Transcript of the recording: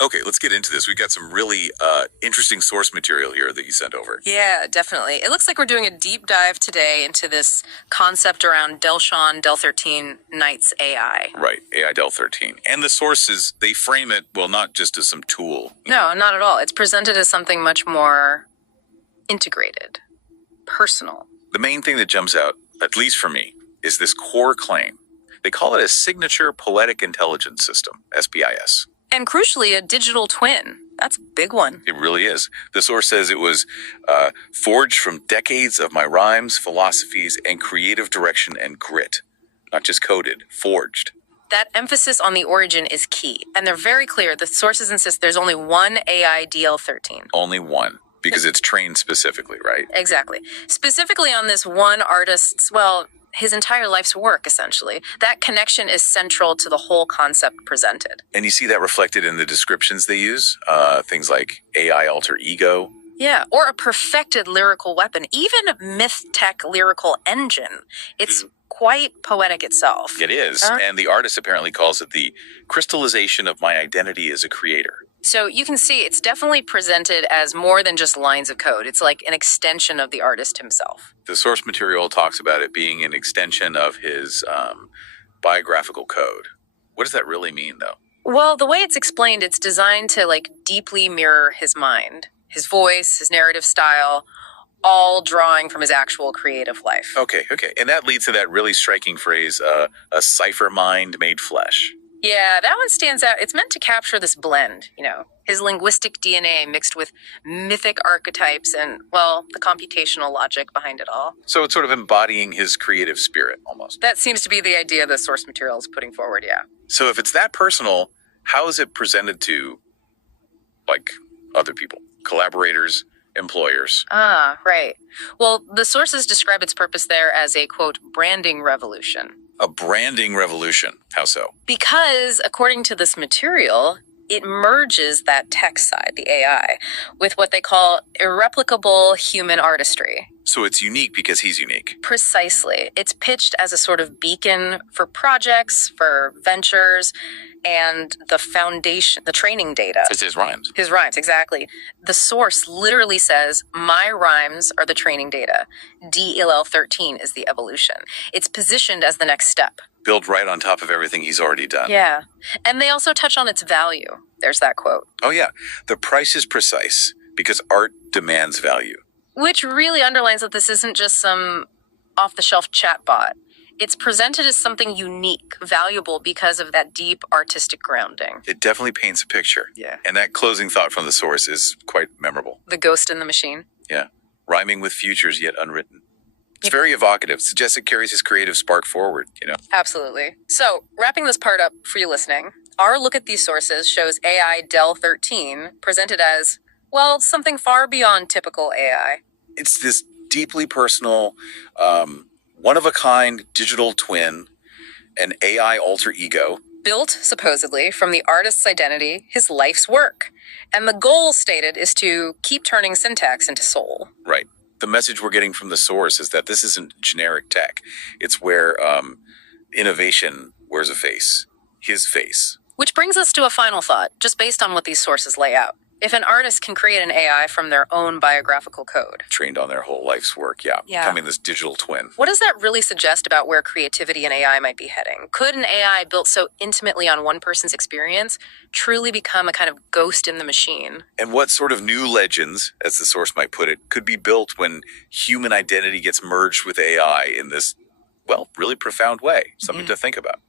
Okay, let's get into this. We've got some really interesting source material here that you sent over. Yeah, definitely. It looks like we're doing a deep dive today into this concept around Delshaun Knight's AI. Right, AI Del13. And the sources, they frame it, well, not just as some tool. No, not at all. It's presented as something much more integrated, personal. The main thing that jumps out, at least for me, is this core claim. They call it a Signature Poetic Intelligence System, SPIS. And crucially, a digital twin. That's a big one. It really is. The source says it was forged from decades of my rhymes, philosophies, and creative direction and grit. Not just coded, forged. That emphasis on the origin is key. And they're very clear. The sources insist there's only one AI DL13. Only one, because it's trained specifically, right? Exactly. Specifically on this one artist's, well, his entire life's work, essentially. That connection is central to the whole concept presented. And you see that reflected in the descriptions they use, things like AI alter ego. Yeah, or a perfected lyrical weapon, even myth tech lyrical engine. It's quite poetic itself. It is, and the artist apparently calls it the crystallization of my identity as a creator. So you can see it's definitely presented as more than just lines of code. It's like an extension of the artist himself. The source material talks about it being an extension of his biographical code. What does that really mean, though? Well, the way it's explained, it's designed to deeply mirror his mind, his voice, his narrative style, all drawing from his actual creative life. Okay. And that leads to that really striking phrase, a cipher mind made flesh. Yeah, that one stands out. It's meant to capture this blend, his linguistic DNA mixed with mythic archetypes and, well, the computational logic behind it all. So it's sort of embodying his creative spirit, almost. That seems to be the idea the source material is putting forward, yeah. So if it's that personal, how is it presented to, other people, collaborators, employers? Ah, right. Well, the sources describe its purpose there as a, quote, branding revolution. A branding revolution. How so? Because, according to this material, it merges that tech side, the AI, with what they call irreplicable human artistry. So it's unique because he's unique. Precisely. It's pitched as a sort of beacon for projects, for ventures, and the foundation, the training data. It's his rhymes. His rhymes, exactly. The source literally says, my rhymes are the training data. DL13 is the evolution. It's positioned as the next step. Built right on top of everything he's already done. Yeah. And they also touch on its value. There's that quote. Oh, yeah. The price is precise because art demands value. Which really underlines that this isn't just some off-the-shelf chatbot. It's presented as something unique, valuable because of that deep artistic grounding. It definitely paints a picture. Yeah. And that closing thought from the source is quite memorable. The ghost in the machine. Yeah. Rhyming with futures yet unwritten. It's very evocative. Suggests it carries his creative spark forward, Absolutely. So, wrapping this part up for you listening, our look at these sources shows AI Del13 presented as, well, something far beyond typical AI. It's this deeply personal, one-of-a-kind digital twin, an AI alter ego. Built, supposedly, from the artist's identity, his life's work. And the goal stated is to keep turning syntax into soul. Right. The message we're getting from the source is that this isn't generic tech. It's where innovation wears a face. His face. Which brings us to a final thought, just based on what these sources lay out. If an artist can create an AI from their own biographical code, trained on their whole life's work, becoming this digital twin. What does that really suggest about where creativity and AI might be heading? Could an AI built so intimately on one person's experience truly become a kind of ghost in the machine? And what sort of new legends, as the source might put it, could be built when human identity gets merged with AI in this, really profound way? Something to think about.